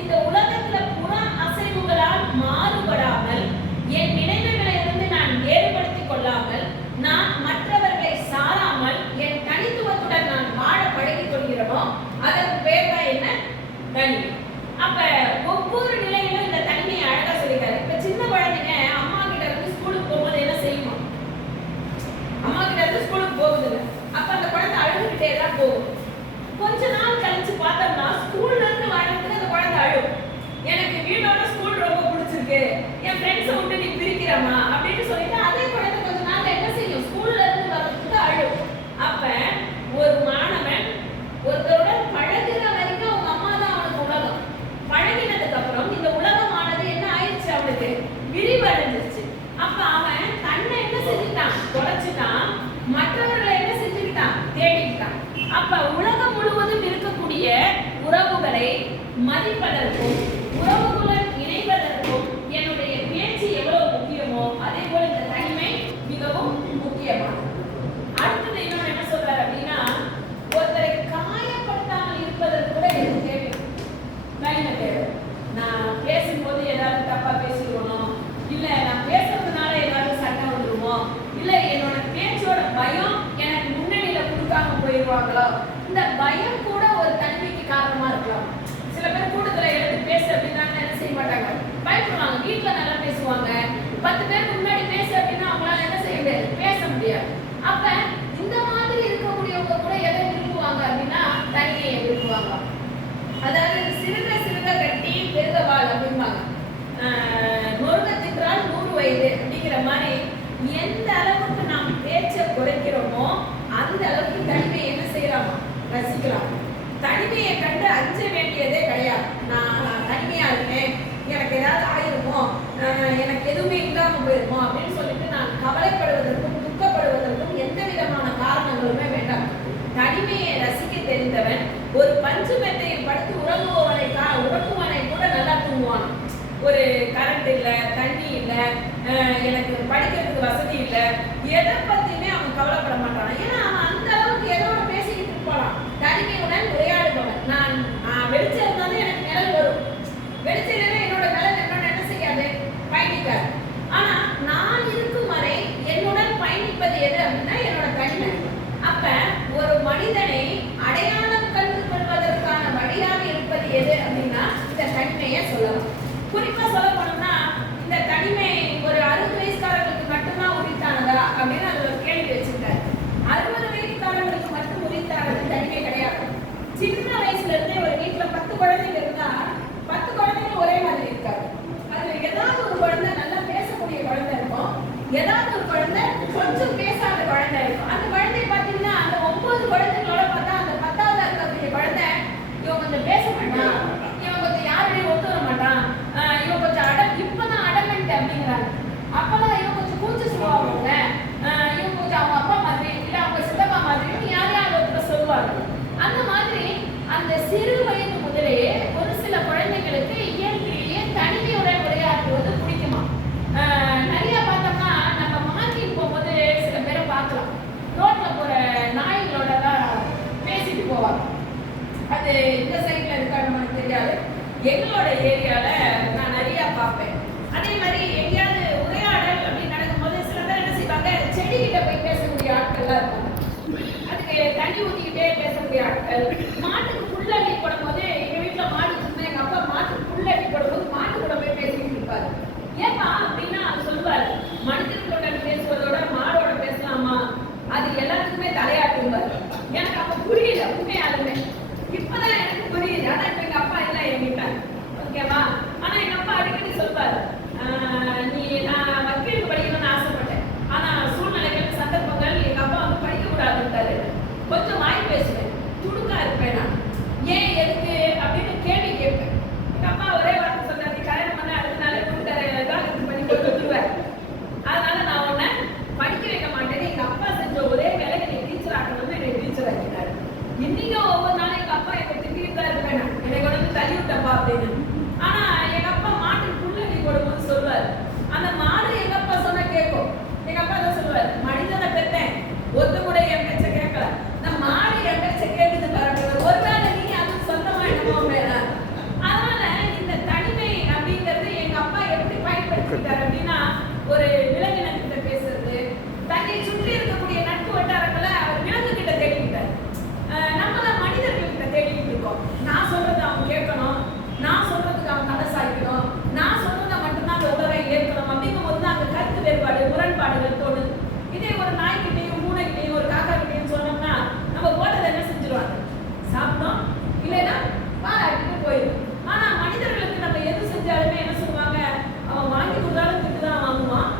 இந்த உலகத்துல புற அசைவுகளால் மாறுபடாமல் என் நினைவுகளை இருந்து நான் வேறுபடுத்திக் கொள்ளாமல் நான் மற்றவர்களை சாராமல் என் தனித்துவத்துடன் நான் வாழ பழகிக் கொள்கிறோமோ அதற்கு பேர் தான் என்ன? தனிமை. அப்ப ஒவ்வொரு நிலையிலும் இந்த தனிமையை அழகா சொல்லிட்டாரு. இப்ப சின்ன குழந்தைங்க அம்மா கிட்ட இருந்து ஸ்கூலுக்கு போகும்போது என்ன செய்யுமா? அம்மா கிட்ட இருந்து ஸ்கூலுக்கு போகுது. அப்ப அந்த குழந்தை அழுதுகிட்டே தான் போகும். கொஞ்ச நாள் கழிச்சு பார்த்தோம்னா ஸ்கூல்ல இருந்து வரதுக்கு அந்த குழந்தை அழும். எனக்கு வீட்டோட ஸ்கூல் ரொம்ப பிடிச்சிருக்கு, என் ஃப்ரெண்ட்ஸை விட்டு நீ பிரிக்கிறமா அப்படின்னு சொல்லிட்டு அதே குழந்தை கொஞ்ச நாள் என்ன செய்யும்? ஸ்கூல்ல இருந்து வரதுக்கு அழும். அப்ப ஒரு மாணவன் ஒருத்தரோட பழகுற வரைக்கும் அவங்க அம்மா தான் அவனுக்கு உலகம். பழகினதுக்கு அப்புறம் இந்த உலகமானது என்ன ஆயிடுச்சு? அவனுக்கு விரிவடைஞ்சிருச்சு. அப்ப அவன் தன்னை என்ன செஞ்சுட்டான்? தொலைச்சிட்டான். மற்றவர்களை என்ன செஞ்சுக்கிட்டான்? தேடிக்கிட்டான். அப்ப உலகம் முழுவதும் இருக்கக்கூடிய உறவுகளை மதிப்பதற்கும் உறவுகளுடன் இணைவதற்கும் என்னுடைய பேச்சு எவ்வளவு முக்கியமோ அதே போல இந்த தனிமை மிகவும் முக்கியமானது. அடுத்தது இன்னொன்று என்ன சொல்றாரு அப்படின்னா, ஒருத்தரை காயப்படுத்தாமல் இருப்பதற்கு கூட எனக்கு தேவை, தனிமை தேவை. நான் பேசும்போது ஏதாவது தப்பா பேசிடுவோனோ, இல்ல நான் பேசுறதுனால ஏதாவது சண்டை வந்துருமோ, இல்ல என்னோட பேச்சோட பயம் எனக்கு முன்னணியில கொடுக்காம போயிடுவாங்களோ, இந்த பயம் கூட ஒரு தனிமைக்கு காரணமா இருக்கலாம். சில பேர் கூட்டத்துல எழுந்து பேசு அப்படின்னா என்ன செய்ய மாட்டாங்க? பயப்படுவாங்க. வீட்டுல நல்லா பேசுவாங்க. 10 பேருக்கு முன்னாடி பேசு அப்படின்னா அவங்களால என்ன செய்ய முடியாது? பேச முடியாது. அப்ப இந்த மாதிரி இருக்கக்கூடியவங்க கூட எதை விரும்புவாங்க அப்படின்னா தனிமையை விரும்புவாங்க. அதாவது சிறுக சிறுக கட்டி பெருக வாழ் அப்படிம்பாங்க. நொறுங்க தின்றால் 100 வயது அப்படிங்கிற மாதிரி எந்த அளவுக்கு நாம் பேச்சை குறைக்கிறோமோ அந்த அளவுக்கு தனிமையை என்ன செய்யலாமா? ரசிக்கலாம். தனிமையை கண்டு அஞ்ச வேண்டியதே கிடையாது. நான் தனிமையா இருக்கேன், எனக்கு ஏதாவது ஆயிருமோ, எனக்கு எதுவுமே இல்லாம போயிருமோ அப்படின்னு சொல்லிட்டு நான் கவலைப்படுவதற்கும் துக்கப்படுவதற்கும் எந்த விதமான காரணங்களுமே வேண்டாம். தனிமையை ரசிக்க தெரிந்தவன் ஒரு பஞ்சு மெத்தையில் படுத்து உறங்குவனை கூட நல்லா தூங்குவான். ஒரு கரண்ட் இல்லை, தண்ணி இல்லை, எனக்கு படிக்கிறதுக்கு வசதி இல்லை, எதை பத்தியுமே அவன் கவலைப்பட மாட்டான். ஏன்னா அவன் அந்த அளவுக்கு எதோட பேசிக்கிட்டு போறான். தனிமையுடன் உரையாடுபவன். நான் வெளிச்சம் இருந்தாலும் எனக்கு நிழல் வரும். வெளிச்சம் இல்லைன்னா என்னோட நிழல் என்ன செய்யாது? பயணிக்காது. ஆனா நான் இருக்கும் வரை என்னுடன் பயணிக்க அப்படிங்கிறாங்க. அப்பெல்லாம் இவங்க கொஞ்சம் கூச்ச சுபாவங்க, இவங்க கொஞ்சம் அவங்க அப்பா மாதிரி இல்லை அவங்க சித்தப்பா மாதிரி யாரையாவது ஒருத்தர் சொல்லுவாங்க. அந்த மாதிரி அந்த சிறு வயது முதலே ஒரு சில குழந்தைங்களுக்கு இயற்கையிலேயே தனிமையோட உரையாற்றுவது பிடிக்குமா. நிறைய பார்த்தோம்னா நம்ம மார்க்கிங் போகும்போது சில பேரை பார்க்கலாம், ரோட்ல போற நாய்களோட தான் பேசிட்டு போவாங்க. அது இந்த சைட்ல இருக்கான்னு நமக்கு தெரியாது, எங்களோட ஏரியால நான் நிறைய பார்ப்பேன். அதே மாதிரி எங்கேயாவது உரையாடல் அப்படின்னு நடக்கும்போது சில பேர் என்ன செய்வாங்க, செடிகிட்ட போய் பேசக்கூடிய ஆட்கள்லாம் இருப்பாங்க. அதுக்கு தண்ணி ஊற்றிக்கிட்டே பேசக்கூடிய ஆட்கள். மாட்டுக்கு புல்லள்ளி போடும்போது எங்க வீட்டுல மாடு இருக்குன்னா எங்க அப்பா மாட்டுக்கு புல்லள்ளி போடும்போது மாட்டு கூட போய் பேசிக்கிட்டு இருப்பாரு. ஏப்பா அப்படின்னா அது சொல்லுவாரு, மனிதர்களோட பேசுவதோட மாடோட பேசலாமா, அது எல்லாத்துக்குமே தலையாட்டுவார். எனக்கு அப்ப புரியல உண்மையாலுமே, இப்பதான் எனக்கு புரியுது. ஆனா இப்ப எங்க அப்பா இல்லை என்கிட்ட, ஓகேவா. ஆனா எங்க அப்பா அடிக்கடி சொல்வாரு, நான் வக்கீலுக்கு படிக்கணும்னு ஆசைப்பட்டேன், ஆனா சூழ்நிலைகள் சந்தர்ப்பங்கள் எங்க அப்பா வந்து படிக்க கூடாதுன்றாரு. கொஞ்சம் வாய் பேசுவேன், துடுக்கா இருப்பேன் நான், ஏன் எதுக்கு அப்படின்னு கேள்வி கேட்பேன். எங்க அப்பா ஒரே வார்த்தை சொன்னாரு, கல்யாணம் பண்ண அடுத்த நாளே கொடுத்தாரு பண்ணி கொடுத்துருவாரு. அதனால நான் உன்னை படிக்க வைக்க மாட்டேன்னு எங்க அப்பா செஞ்ச ஒரே வேலை என்னை டீச்சர் ஆக்கணும்னு என்னை டீச்சர் ஆக்கினாரு. இன்னைக்கும் ஒவ்வொரு நாளும் எங்க அப்பா என்னை திட்டிட்டு தான் இருப்பேன், என்னை கொண்டு வந்து தள்ளி விட்டப்பா அப்படின்னு. ஆனா எங்க அப்பா மாட்டுக்கு புல்லடி போடும்போது சொல்லுவாரு, அந்த மாடு எங்க அப்பா சொன்னா கேட்கும். எங்க அப்பா தான் சொல்லுவாரு, மனிதனை பெற்றேன் ஒத்து கூட என் பேச்ச கேட்கல, நான் மாடு என் பேச்ச கேட்டுது பாருங்க, ஒருவேளை நீ அது சொந்தமா என்னமோ வேணா. அதனால இந்த தனிமை அப்படிங்கிறது எங்க அப்பா எப்படி பயன்படுத்திட்டாரு அப்படின்னா, ஒரு விலங்கினத்திட்ட பேசுறது, தன்னை சுற்றி இருக்கக்கூடிய நட்பு வட்டாரங்களை அவர் விலங்கு கிட்ட தேடிக்கிட்டார். நம்மள மனிதர்கள்கிட்ட தேடிக்கிட்டு இருக்கோம். நான் சொல்றது அவங்க கேட்கணும், நான் சொல்றதுக்கு அவங்க தலை சாய்க்கணும், நான் சொல்றதை மட்டும்தான் அந்த உலகை ஏற்கணும் அப்படிங்கும் போது தான் அந்த கருத்து வேறுபாடு முரண்பாடுகள் தோணுது. இதே ஒரு நாய்கிட்டையும் பூனைகிட்டையும் ஒரு காக்கா கிட்டையும் சொன்னோம்னா நம்ம போட்டதை என்ன செஞ்சிருவாங்க, சாப்பிட்டோம் இல்லைன்னா பாராட்டிட்டு போயிடும். ஆனா மனிதர்களுக்கு நம்ம எது செஞ்சாலுமே என்ன சொல்லுவாங்க, அவன் வாங்கி கொடுத்தாலும் திட்டுதான் வாங்குவான்,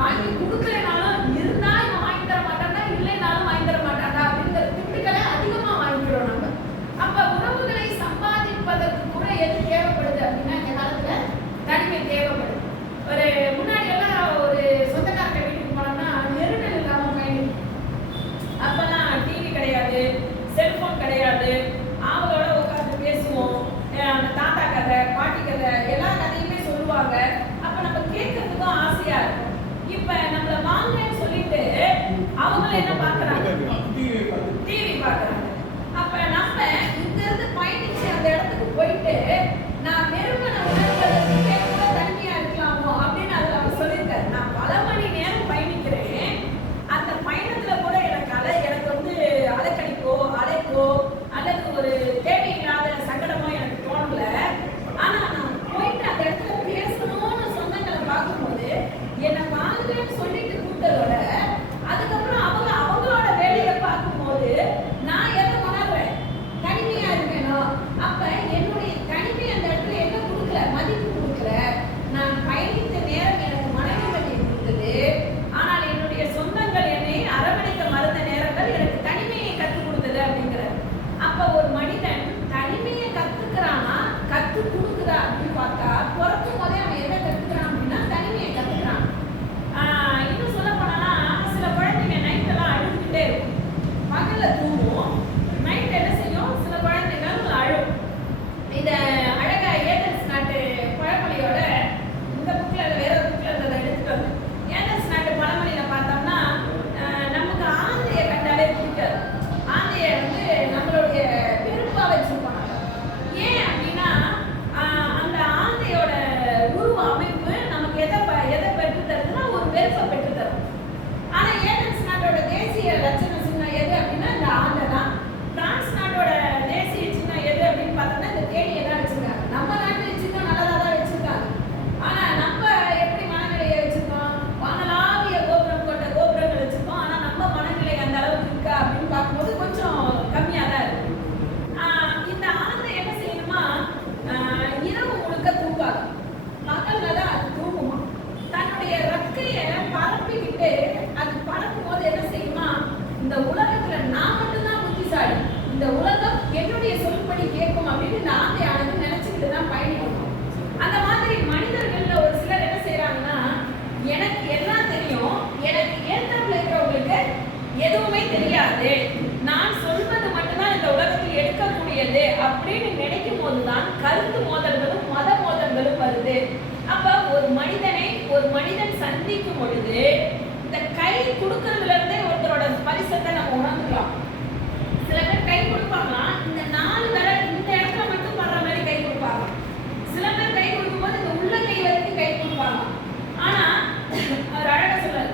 வாங்கி கொடுக்கலனாலும் இருந்தா இவன் வாங்கி தர மாட்டான்டா, இல்லைனாலும் வாங்கி தர மாட்டான்டா அப்படிங்கிற திட்டுக்களை அதிகமா வாங்கிக்கிறோம் நம்ம. அப்ப உறவுகளை சம்பாதிப்பதற்கு கூட எது தேவைப்படுது அப்படின்னா இந்த காலத்துல தனிமை தேவைப்படுது. ஒரு முன்னாடி எல்லாம் ஒரு சொந்தக்காரங்க வீட்டுக்கு போனோம்னா நெருடல் இல்லாம பயணிக்கும். அப்பெல்லாம் டிவி கிடையாது, செல்போன் கிடையாது, அவங்களோட உட்காந்து பேசுவோம். அந்த தாத்தா கதை பாட்டி கதை எல்லா கதையுமே சொல்லுவாங்க. அப்ப நம்ம கேட்கறதுக்கும் ஆசையா இருக்கும். இப்ப நம்மள வாங்கன்னு சொல்லிட்டு அவங்க என்ன பாக்குறாங்க, டிவி பாக்குறாங்க. அப்ப நம்ம இங்க இருந்து பயணிச்சு அந்த இடத்துக்கு போயிட்டு நான் நெருங்கின உணர்வுகளுக்கு கூட தனிமையா இருக்கலாமோ அப்படின்னு அதுல அவர் சொல்லியிருக்காரு. நான் பல மணி நேரம் பயணிக்கிறேன், அந்த பயணத்துல கூட எனக்கு வந்து அலைக்கடிக்கோ அலைக்கோ அல்லது ஒரு தேவையில்லாத சங்கடமோ எனக்கு தோணல. ஆனா நான் போயிட்டு அந்த இடத்துல பேசணும்னு சொந்தங்களை பார்க்கும்போது என்னை வாங்கன்னு சொல்லிட்டு கூட்டதோட அதுக்கப்புறம் அவங்களோட சந்திக்கும் பொழுது இந்த கை கொடுக்கறதுல இருந்தே ஒருத்தரோட பரிசத்தை நம்ம உணர்ந்துக்கலாம். சில பேர் கை கொடுப்பாங்களாம், இந்த 4 விரல் இந்த இடத்துல மட்டும் படுற மாதிரி கை கொடுப்பாங்க. சில பேர் கை கொடுக்கும்போது இந்த உள்ள கை வரைக்கும் கை கொடுப்பாங்க. ஆனா அவர் அழகா சொல்றாரு,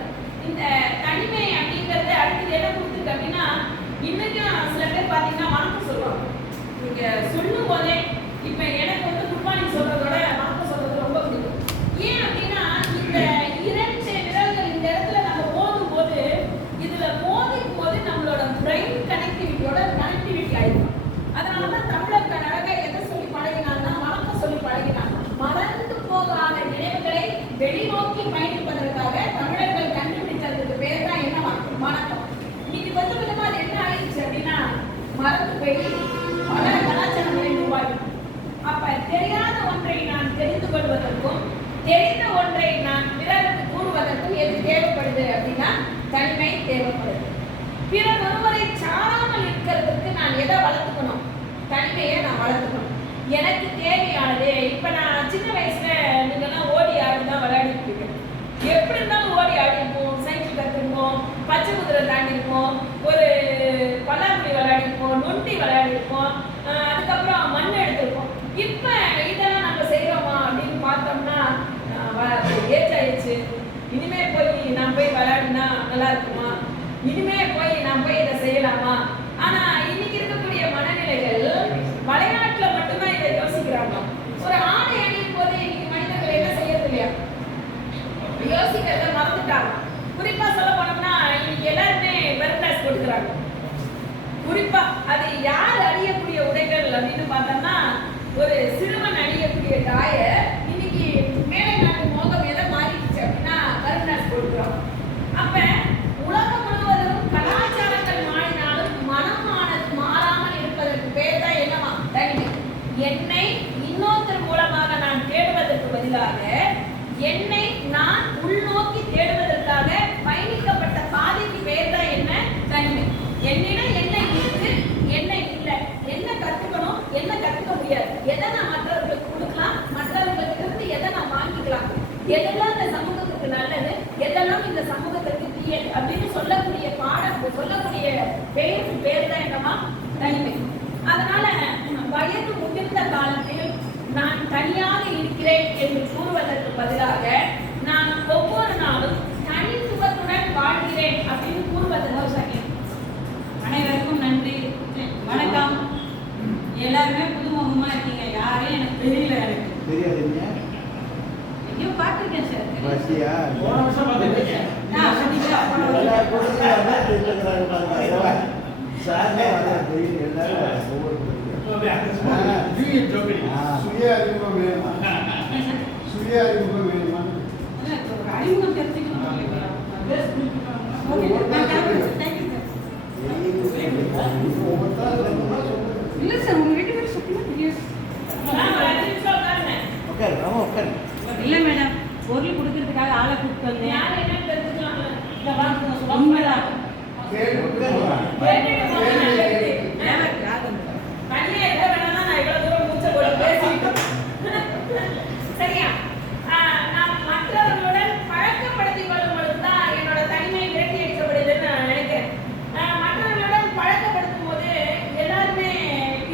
இந்த தனிமை அப்படிங்கறது அடுத்து எதை கொடுத்துருக்கு அப்படின்னா, இன்னைக்கும் சில பேர் பாத்தீங்கன்னா வணக்கம் சொல்லுவாங்க. நீங்க சொல்லும் போதே இப்ப எனக்கு வந்து குட் மார்னிங் சொல்றதோட வணக்கம் சொல்றது ரொம்ப பிடிக்கும். ஏன் அப்படின்னா இந்த 2 விரல்கள் இந்த இடத்துல நம்ம மோதும் போது இதுல மோதும் போது நம்மளோட பிரெயின் கனெக்டிவிட்டியோட கனெக்டிவிட்டி ஆயிடும். அதனாலதான் தமிழர்கள் அழகா எதை சொல்லி பழகினாங்கன்னா வணக்கம் சொல்லி பழகினாங்க. மறந்து போகாத நினைவுகளை வெளிநோக்கி பயணிப்பதற்காக தமிழர்கள் கண்டுபிடிச்சதுக்கு பேர் தான் என்ன வணக்கம். இன்னைக்கு கொஞ்சம் கொஞ்சமா அது என்ன ஆயிடுச்சு அப்படின்னா மறந்து போய் பல கலாச்சாரங்களை உருவாக்கி, அப்ப தெரியாத ஒன்றை நான் தெரிந்து கொள்வதற்கும் தெரிந்த ஒன்றை நான் பிறருக்கு கூறுவதற்கும் எது தேவைப்படுது அப்படின்னா தனிமை தேவைப்படுது. பிறர் ஒருவரை சாராமல் இருக்கிறதுக்கு நான் எதை வளர்த்துக்கணும்? தனிமையை நான் வளர்த்துக்கணும். எனக்கு தேவையானது இப்ப நான் சின்ன வயசுல நீங்கெல்லாம் ஓடி ஆடி தான் விளையாடிட்டு இருக்கேன். எப்படி இருந்தாலும் ஓடி ஆடி இருப்போம், சைக்கிள் கற்றுருப்போம், பச்சை குதிரை தாண்டி இருப்போம், ஒரு பல்லாங்குழி விளையாடி இருப்போம், நொண்டி விளையாடி இருப்போம், அதுக்கப்புறம் மண் எடுத்திருப்போம். இப்ப இதெல்லாம் நம்ம செய்யறோமா அப்படின்னு பார்த்தோம்னா ஏஜ் ஆயிடுச்சு, இனிமே போய் நான் போய் விளையாடினா நல்லா இருக்குமா, இனிமே போய் நான் போய் இதை செய்யலாமா? ஆனா இன்னைக்கு இருக்கக்கூடிய மனநிலைகள் விளையாட்டுல மட்டும்தான் இதை யோசிக்கிறாங்க. ஒரு ஆடை அணியும் போது இன்னைக்கு மனிதர்கள் என்ன செய்யறது இல்லையா, யோசிக்கிறத மறந்துட்டாங்க. குறிப்பா சொல்ல போனோம்னா இன்னைக்கு எல்லாருமே வெர்கிளாஸ் கொடுக்குறாங்க. குறிப்பா அது யார் அணியக்கூடிய உடைகள் அப்படின்னு பார்த்தோம்னா ஒரு சிறுவன் அணியக்கூடிய டாய இன்னைக்கு மேலை நாட்டு மோகம் எதை மாறிடுச்சு அப்படின்னா வெர்கிளாஸ் கொடுக்குறோம். அப்ப உலகம் முழுவதும் கலாச்சாரங்கள் மாறினாலும் மனமானது மாறாமல் இருப்பதற்கு பேர் தான் என்னவா? தனிமை. என்னை இன்னொருத்தர் மூலமாக நான் தேடுவதற்கு பதிலாக என்னை நான் உள்நோக்கி தேடுவதற்காக பயணிக்கப்பட்ட பாதைக்கு பேர் தான் என்ன? தனிமை. என்னிடம் என்ன இருக்கு, என்ன இல்லை, என்ன கற்றுக்கணும், என்ன கற்றுக்க முடியாது, எதை நான் மற்றவர்களுக்கு கொடுக்கலாம், மற்றவர்களுக்கு இருந்து எதை நான் வாங்கிக்கலாம், எதெல்லாம் இந்த சமூகத்துக்கு நல்லது, எதெல்லாம் இந்த சமூகத்திற்கு தீயது அப்படின்னு சொல்லக்கூடிய பாடம், சொல்லக்கூடிய பேர் தான் என்னமா? தனிமை. அதனால வயது முதிர்ந்த காலத்தில் நான் தனியாக இருக்கிறேன் என்று கூறுவதற்கு பதிலாக நான் ஒவ்வொரு நாளும் தனித்துவத்துடன் வாழ்கிறேன் அப்படின்னு கூறுவதற்கு சரி. அனைவருக்கும் நன்றி, வணக்கம். எல்லாருமே புதுமுகமா இருக்கீங்க, யாரையும் எனக்கு தெரியல. எனக்கு தெரியாதுங்க. ஐயோ பார்த்துருக்கேன் சார். பாத்தியா? போன வருஷம் பார்த்துருக்கேன். எல்லா கூட்டத்துல அதான் தெரிஞ்சுக்கிறாங்க பாருங்க. சார்னே அதான் தெரியும். எல்லாரும் ஒவ்வொரு சுய அறிமுகம் வேணுமா? சுய அறிமுகம் வேணுமா? ஒரு அறிமுகம் தெரிஞ்சுக்கணும் இல்லையா? ஓகே, நான் கிளம்புறேன். Thank you sir. இல்லை சார், உங்கள் வீட்டு பேர் சுத்தமாக தெரியாது. உட்காரு, ஆமா உட்காரு. இல்லை மேடம், பொருள் கொடுக்கறதுக்காக ஆளை கூப்பிட்டு வந்தேன். யார் என்ன தெரிஞ்சுக்கலாம்ல? இந்த வார்த்தை உண்மைதான். கேள்வி தனியா இருக்க வேணாம்னா நான் இவ்வளவு தூரம் மூச்சை போட பேசிட்டோம். சரியா? நான் மற்றவர்களுடன் பழக்கப்படுத்திக் கொள்ளும் பொழுதுதான் என்னோட தனிமை விரட்டி அடிக்கப்படுதுன்னு நான் நினைக்கிறேன். மற்றவர்களுடன் பழக்கப்படுத்தும் போது எல்லாருமே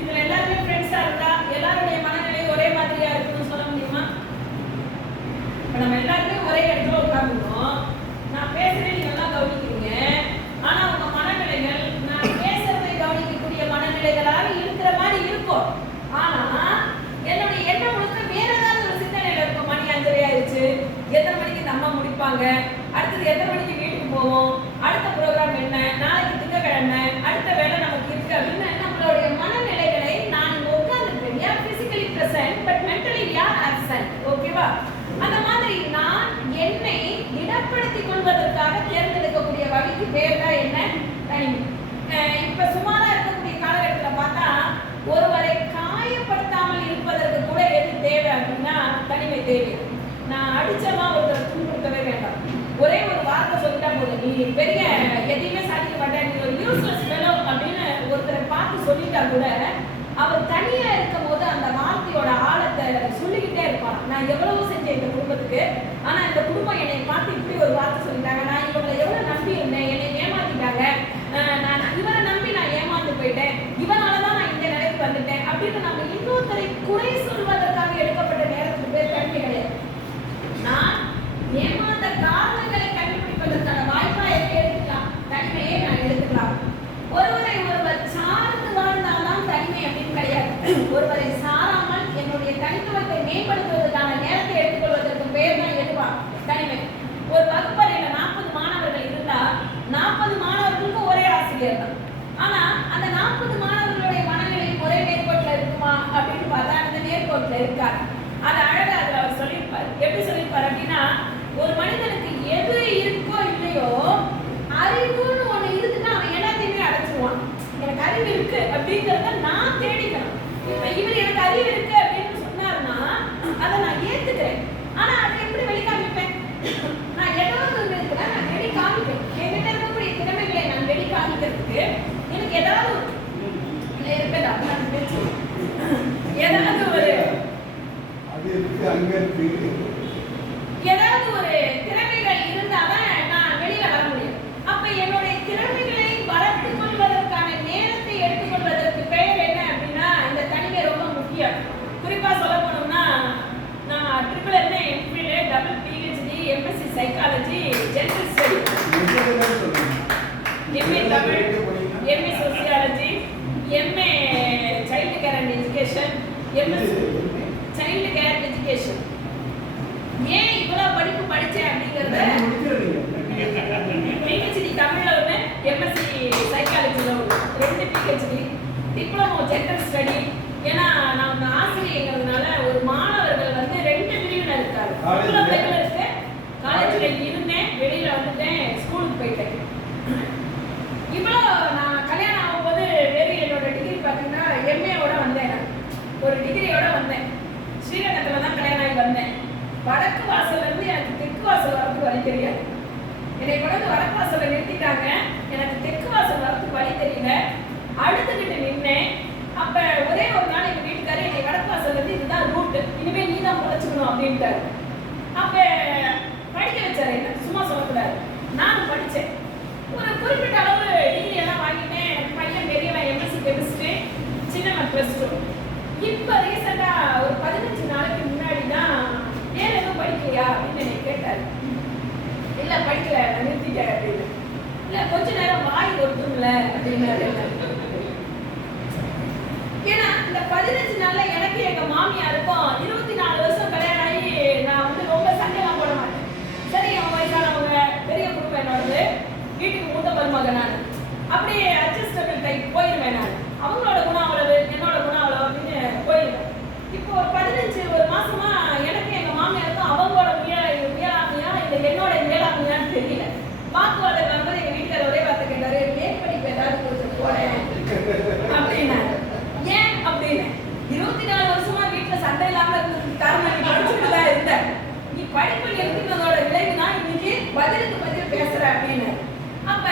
இதுல எல்லாருமே ஃப்ரெண்ட்ஸா இருந்தா எல்லாருடைய மனநிலை ஒரே மாதிரியா இருக்குன்னு சொல்ல முடியுமா? இப்ப நம்ம எல்லாருமே ஒரே இடத்துல உட்கார்ந்துருக்கோம், நான் பேசுறேன், நீங்க எல்லாம் கவனிக்கிறீங்க. ஆனா உங்க மனநிலைகள் நான் பேசுறதை கவனிக்கக்கூடிய மனநிலைகளாக இருக்கிற மாதிரி இருக்கும். ஆனா என்னுடைய எண்ணம் முழுக்க வேற ஏதாவது ஒரு சிந்தனையில இருக்கும். மணி 5:30 ஆயிடுச்சு, எத்தனை மணிக்கு இந்த அம்மா முடிப்பாங்க, அடுத்தது எத்தனை மணிக்கு வீட்டுக்கு போவோம், அடுத்த ப்ரோக்ராம் என்ன, நாளைக்கு திங்கக்கிழமை, அடுத்த வேலை நமக்கு இருக்கு அப்படின்னு நம்மளுடைய மனநிலைகளை நான் இங்க உட்கார்ந்துருக்கேன். We are physically present but mentally we are absent. ஓகேவா? அந்த மாதிரி நான் என்னை திடப்படுத்திக் கொள்வதற்காக தேர்ந்தெடுக்கக்கூடிய வழிக்கு பேர் தான் என்ன? தனிமை. இப்ப சுமாரா இருக்கக்கூடிய காலகட்டத்தில் பார்த்தா ஒருவரை காயப்படுத்தாமல் இருப்பதற்கு கூட எது தேவை அப்படின்னா தனிமை தேவை. நான் அடிச்சமா ஒருத்தர் துன்புறுத்தவே வேண்டாம், ஒரே ஒரு வார்த்தை சொல்லிட்டா போதும், நீ பெரிய எதையுமே சாதிக்க மாட்டேன், நீ ஒரு யூஸ்லெஸ் ஃபெலோ அப்படின்னு ஒருத்தரை பார்த்து சொல்லிட்டா கூட அவர் தனியா இருக்கும் போது அந்த வார்த்தையோட ஆழத்தை சொல்லிக்கிட்டே இருப்பான். நான் எவ்வளவோ செஞ்சேன் இந்த குடும்பத்துக்கு, ஆனா இந்த குடும்பம் என்னை பார்த்து இப்படி psychology, general study, MA Tamil, MA sociology, MA child care and education, MS child care education. ஏன் இவ்வளவு படிப்பு படிச்சேன் அப்படிங்கறத பிஹெச்டி தமிழ்ல ஒன்று, எம்எஸ்சி சைக்காலஜில ஒன்று, 2 பிஹெச்டி, டிப்ளமோ ஜெனரல் ஸ்டடி. ஏன்னா நான் ஆசிரியங்கிறதுனால ஒரு மாணவர்கள் வந்து 2 பிரிவினர் இருக்காரு. காலேஜ்ல இருந்தேன், வெளியில வந்துட்டேன், ஸ்கூலுக்கு போயிட்டேன். இவ்வளோ நான் கல்யாணம் ஆகும்போது வெறும் என்னோட டிகிரி பார்த்தீங்கன்னா எம்ஏவோட வந்தேன். நான் ஒரு டிகிரியோட வந்தேன். ஸ்ரீரங்கத்தில் தான் கல்யாணம் ஆகி வந்தேன். வடக்கு வாசல்ல இருந்து எனக்கு தெற்கு வாசல் வரதுக்கு வழி தெரியாது. என்னை கொண்டு வடக்கு வாசல்ல நிறுத்திட்டாங்க. எனக்கு தெற்கு வாசல் வரதுக்கு வழி தெரியல. அழுதுகிட்டு நின்னேன். அப்ப ஒரே ஒரு நாள் எங்க வீட்டுக்காரர் என்னை வடக்கு வாசல்ல இருந்து இதுதான் ரூட், இனிமே நீ தான் பொழைச்சுக்கணும் அப்படின்ட்டாரு. அப்ப படிக்க வச்சாரு, என்ன சும்மா சொல்லக்கூடாது. நானும் படித்தேன். ஒரு குறிப்பிட்ட அளவு டிகிரி எல்லாம் வாங்கிட்டேன். எனக்கு பையன் பெரியவன் எம்எஸ்சி கெமிஸ்ட்ரி, சின்னவன் +2. இப்போ ரீசெண்டாக ஒரு 15 நாளைக்கு முன்னாடி தான் ஏன் எதுவும் படிக்கலையா அப்படின்னு என்னை கேட்டார். இல்லை படிக்கல, நான் நிறுத்திட்டேன் அப்படின்னு. இல்லை கொஞ்ச நேரம் வாய் ஒட்டும்ல அப்படின்னாரு. ஏன்னா இந்த 15 நாள்ல எனக்கு எங்க மாமியாருக்கும் 24 வருஷம் கல்யாணம் ஆகி நான் வந்து ரொம்ப சண்டைலாம் போட மாட்டேன். சரி, அவன் வயசானவங்க, பெரிய குடும்பம் என்னோடது, வீட்டுக்கு மூத்த மருமக நான், அப்படியே அட்ஜஸ்டபிள் டைப் போயிடுவேன். நான் அவங்களோட குணம் அவ்வளவு, என்னோட குணம் அவ்வளவு அப்படின்னு போயிடுவேன். இப்போ ஒரு 15 மாசமா எனக்கு எங்க மாமியாருக்கும் அவங்களோட இயலாமையா இல்லை என்னோட இயலாமையான்னு தெரியல. வாக்குவாதம் வரும்போது எங்க வீட்டுல ஒரே வார்த்தை கேட்டாரு, மேற்படிப்பு ஏதாவது கொஞ்சம் போறேன் அப்படின்னாரு. ஏன் அப்படின்னு, 24 வருஷமா வீட்டுல சண்டை இல்லாம இருந்ததுக்கு காரணம் நீ படிச்சுட்டு தான் இருந்த, நீ படிப்பு நிறுத்தினதோட விளைவு தான் இன்னைக்கு பதிலுக்கு பதில் பேசுற அப்படின்னு. அப்ப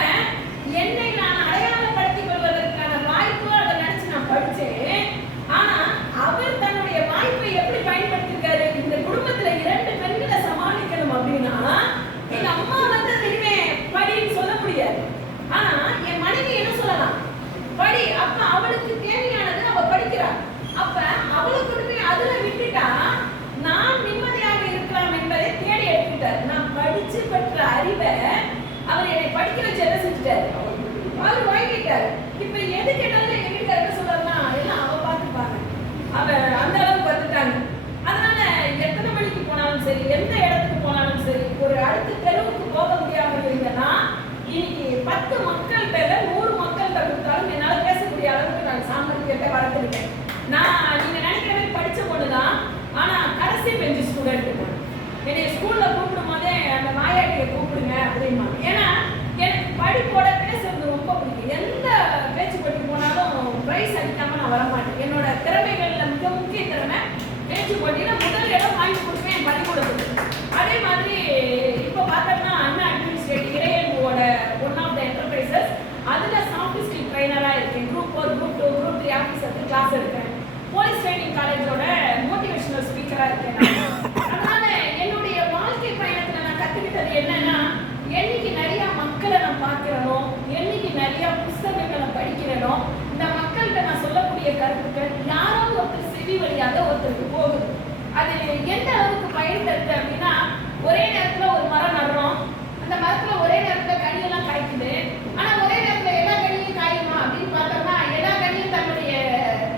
என்னை நான் அடையாளப்படுத்திக் கொள்வதற்கான வாய்ப்பு அதை நினைச்சு நான் படிச்சேன். ஆனா அவர் தன்னுடைய வாய்ப்பை எப்படி பயன்படுத்திருக்காரு, இந்த குடும்பத்துல 2 பெண்களை சமாளிக்கணும் அப்படின்னா எங்க அம்மா வந்து இனிமே படின்னு சொல்ல முடியாது. ஆனா என் மனைவி என்ன சொல்லலாம், படி. அப்ப அவளுக்கு தேவையானது அவ படிக்கிறா. அப்ப அவளுக்கு போய் அதுல விட்டுட்டா நான் நிம்மதியாக இருக்கலாம் என்பதை தேடி எடுத்துட்டார். நான் படிச்சு பெற்ற அறிவை அவர் என்னை படிக்க வச்சு என்ன செஞ்சுட்டாரு, அவர் வாங்கிட்டாரு. இப்ப எது கேட்டாலும் எங்க வீட்டுல என்ன சொல்றாருன்னா, எல்லாம் அவ பார்த்துப்பாங்க, அவ அந்த அளவுக்கு வந்துட்டாங்க. அதனால எத்தனை மணிக்கு போனாலும் சரி, எந்த இடத்துக்கு போனாலும் சரி, ஒரு அடுத்த தெருவுக்கு போக முடியாமல் இருந்தேன்னா இன்னைக்கு 10 மக்கள் பேர 100 மக்கள்கிட்ட கொடுத்தாலும் என்னால பேசக்கூடிய அளவுக்கு நான் சாமர்த்தியத்தை வளர்த்துருக்கேன். நான் நீங்க நினைக்கிற மாதிரி படிச்ச பொண்ணுதான், ஆனா கடைசி பெஞ்சு ஸ்டூடெண்ட். என்னை ஸ்கூல்ல கூப்பிடும் போதே அந்த நாயாட்டியை கூப்பிடுங்க அப்படின்னா, ஏன்னா எனக்கு படிப்போட பேசுறது ரொம்ப பிடிக்கும். எந்த பேச்சு போட்டி போனாலும் பிரைஸ் அடிக்காம நான் வரமாட்டேன். என்னோட திறமைகள்ல மிக முக்கிய திறமை பேச்சு போட்டியில முதல் இடம் வாங்கி கொடுப்பேன் என் பள்ளிக்கூடத்துக்கு. அதே மாதிரி இப்போ பார்த்தோம்னா அண்ணா அட்மினிஸ்ட்ரேட்டிவ் இறையன்போட ஒன் ஆஃப் த என்டர்பிரைசஸ், அதுல சாஃப்ட் ஸ்கில் ட்ரைனரா இருக்கேன். குரூப் 4, குரூப் 2, குரூப் 3 ஆஃபீஸருக்கு கிளாஸ் எடுக்கிறேன். போலீஸ் ட்ரைனிங் காலேஜோட மோட்டிவேஷனல் ஸ்பீக்கரா இருக்கேன். அதனால என்னுடைய வாழ்க்கை பயணத்துல நான் கத்துக்கிட்டது என்னன்னா, என்னைக்கு நிறைய மக்களை நான் பார்க்கிறனோ, என்னைக்கு நிறைய புத்தகங்களை படிக்கிறனோ, இந்த மக்கள்கிட்ட நான் சொல்லக்கூடிய கருத்துக்கள் யாராவது ஒருத்தர் செவி வழியாக ஒருத்தருக்கு போகுது. அது எந்த அளவுக்கு பயன் தருது அப்படின்னா, ஒரே நேரத்துல ஒரு மரம் நடுறோம், அந்த மரத்துல ஒரே நேரத்துல கனியெல்லாம் காய்க்குது. ஆனா ஒரே நேரத்துல எல்லா கனியும் காயுமா அப்படின்னு பார்த்தோம்னா எல்லா கனியும் தன்னுடைய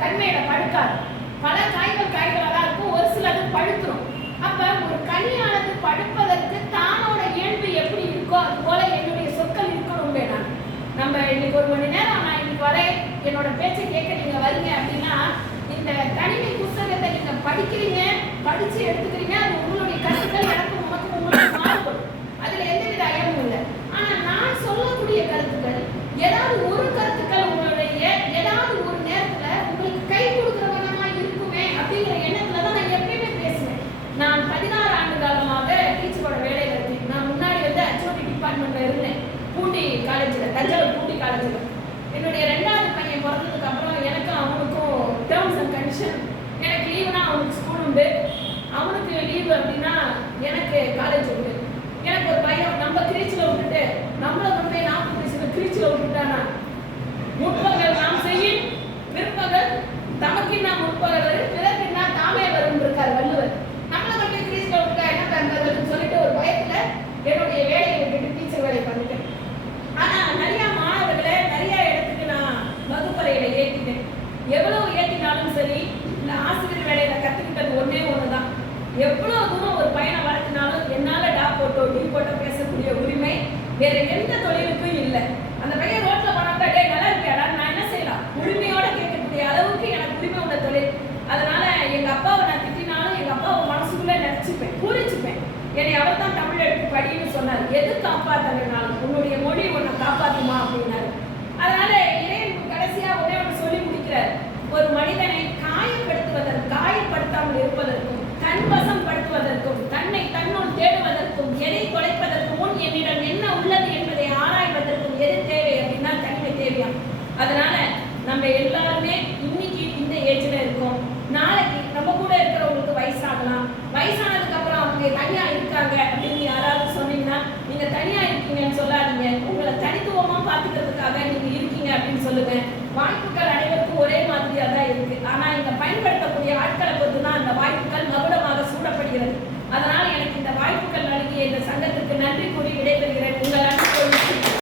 தன்மையில படுக்காது. பல காய்களாக தான் இருக்கும், ஒரு சிலது பழுத்துரும். அப்ப ஒரு கனியானது படுப்பதற்கு தானோட இயல்பு எப்படி இருக்கோ அது போல என்னுடைய சொற்கள் இருக்கணும் வேணாம். நம்ம இன்னைக்கு 1 மணி நேரம் நான் இன்னைக்கு வரேன், என்னோட பேச்சை கேட்க நீங்க வரீங்க அப்படின்னா, இந்த தனிமை புத்தகத்தை நீங்க படிக்கிறீங்க, படிச்சு எடுத்துக்கிறீங்க, அது உங்களுடைய கருத்துக்கள் எனக்கும் உனக்கும் உங்களுக்கு மாறுபடும். அதுல எந்தவித ஐயமும் இல்லை. ஆனா நான் சொல்லக்கூடிய கருத்துக்கள் ஏதாவது ஒரு கருத்துக்கள் உங்களுடைய ஏதாவது ஒரு நேரத்துல உங்களுக்கு கை கொடுக்குற விதமா இருக்குமே அப்படிங்கிற எண்ணத்துல தான் நான் எப்பயுமே பேசுவேன். நான் 16 ஆண்டு காலமாக டீச்சரோட வேலையில இருக்கேன். நான் முன்னாடி வந்து HOD டிபார்ட்மெண்ட்ல இருந்தேன், பூண்டி காலேஜில், தஞ்சாவூர் பூண்டி காலேஜில். என்னுடைய 2வது பையன் பிறந்ததுக்கு அப்புறம் எனக்கும் அவனுக்கும் டேர்ம்ஸ் அண்ட் கண்டிஷன், எனக்கு லீவுனா அவனுக்கு ஸ்கூல் உண்டு, அவனுக்கு லீவு அப்படின்னா எனக்கு காலேஜ் உண்டு. எனக்கு ஒரு பையன் நம்ம கிரீச்சில் விட்டுட்டு நம்மளை கொண்டு போய் 40 வயசுல கிரீச்சில் விட்டுட்டானா, முற்பகல் நாம் செய்யும் பிற்பகல் தமக்கின்னா முற்பகல் வரும், பிறக்கின்னா தாமே வரும் இருக்கார் வள்ளுவர். நம்மளை கொண்டு போய் கிரீச்சில் விட்டுட்டா என்ன பண்றதுன்னு சொல்லிட்டு ஒரு பயத்துல வேற எந்த தொழிலுக்கும் இல்லை. அந்த பையன் ரோட்ல போனாக்கா டே நல்லா இருக்கியாடா, நான் என்ன செய்யலாம் உரிமையோட கேட்கக்கூடிய அளவுக்கு எனக்கு உரிமை உள்ள தொழில். அதனால எங்க அப்பாவை நான் திட்டினாலும் எங்க அப்பாவை மனசுக்குள்ள நினைச்சுப்பேன், பூரிச்சுப்பேன். என்னை அவர் தான் தமிழ் எடுத்து படின்னு சொன்னார். எது காப்பாத்தலைனாலும் உன்னுடைய மொழி உன்னை காப்பாத்துமா அப்படின்னாரு. அதனால இறைவன் கடைசியா ஒரே ஒன்று சொல்லி முடிக்கிறார். ஒரு மனிதனை காயப்படுத்தாமல் இருப்பதற்கும் தன்வசம் படுத்துவதற்கும் தன்னை தன்னுள் தேடுவதற்கும் எதை தொலைப்பதற்கு முன் என்னிடம் என்ன உள்ளது என்பதை ஆராய்வதற்கும் எது தேவை அப்படின்னா தனிமை தேவையாம். அதனால நம்ம எல்லாருமே இன்னைக்கு இந்த ஏஜ்ல இருக்கோம். நாளைக்கு நம்ம கூட இருக்கிறவங்களுக்கு வயசாகலாம். வயசானதுக்கு அப்புறம் அவங்க தனியா இருக்காங்க அப்படின்னு யாராவது சொன்னீங்கன்னா நீங்க தனியா இருக்கீங்கன்னு சொல்லாதீங்க. உங்களை தனித்துவமா பார்த்துக்கிறதுக்காக நீங்க இருக்கீங்க அப்படின்னு சொல்லுங்க. வாய்ப்புகள் அனைவருக்கும் ஒரே மாதிரியா தான் இருக்கு. ஆனா இங்க பயன்படுத்தக்கூடிய ஆட்களை பொறுத்து தான் அந்த வாய்ப்புகள் மகுடமாக சூடப்படுகிறது. அதனால எனக்கு இந்த வாய்ப்புகள் நல்கிய இந்த சங்கத்துக்கு நன்றி கூறி விடைபெறுகிறேன். உங்கள்